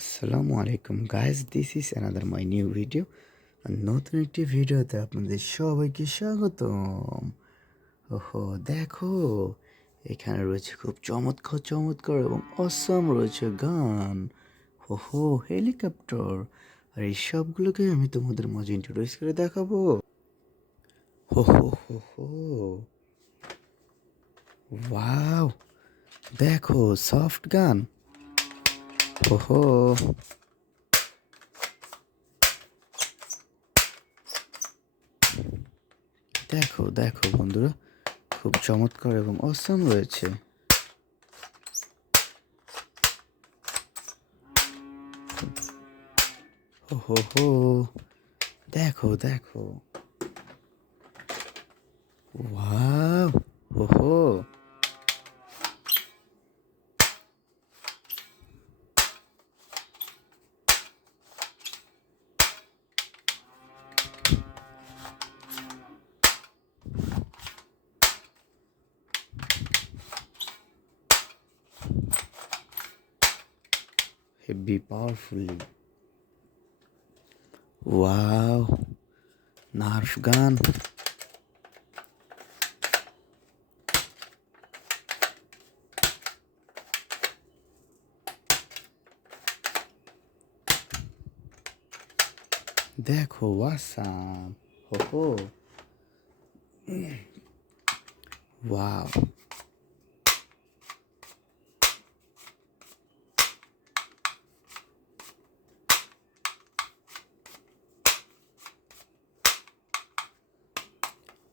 আসসালামু আলাইকুম guys, this is another my new video. আর নতুন একটি ভিডিওতে আপনাদের সবাইকে স্বাগতম। ওহো দেখো, এখানে রয়েছে খুব চমৎকার চমৎকার এবং অসাম রয়েছে গান, ওহো হেলিকপ্টার। আর এই সবগুলোকে আমি তোমাদের মাঝে ইন্ট্রোডিউস করে দেখাবো। হো হো হো হো, ওয়াও দেখো সফট গান, ওহো দেখো দেখো বন্ধুরা, খুব চমৎকার এবং অসাম রয়েছে। হো হো হো, দেখো দেখো, ওয়াও, হো হো, হেভি পাওয়ারফুলি, ওয়াও, নার্ভ গান, দেখো ওয়াসাম, হো হো, ওয়াও,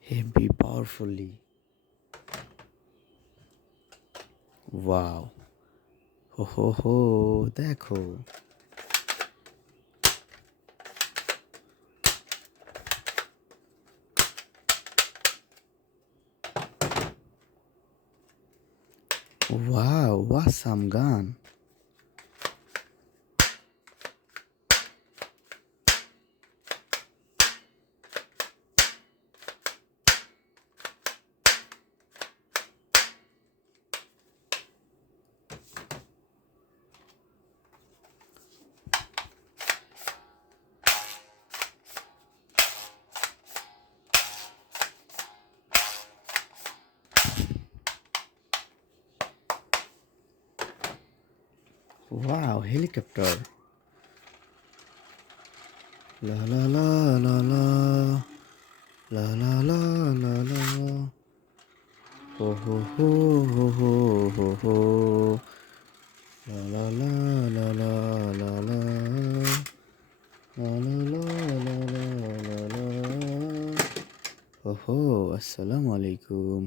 হেভি পাওয়ারফুলি, ওয়াও, হো হো হো, দেখো, ওয়াও ওয়াসাম গান, ওয়াও হেলিকপ্টার, লা লা লা লা লা, লা লা লা লা লা, হো হো হো হো হো হো হো, লা লা লা লা লা লা লা, লা লা লা লা লা লা লা, ওহো আসসালামু আলাইকুম।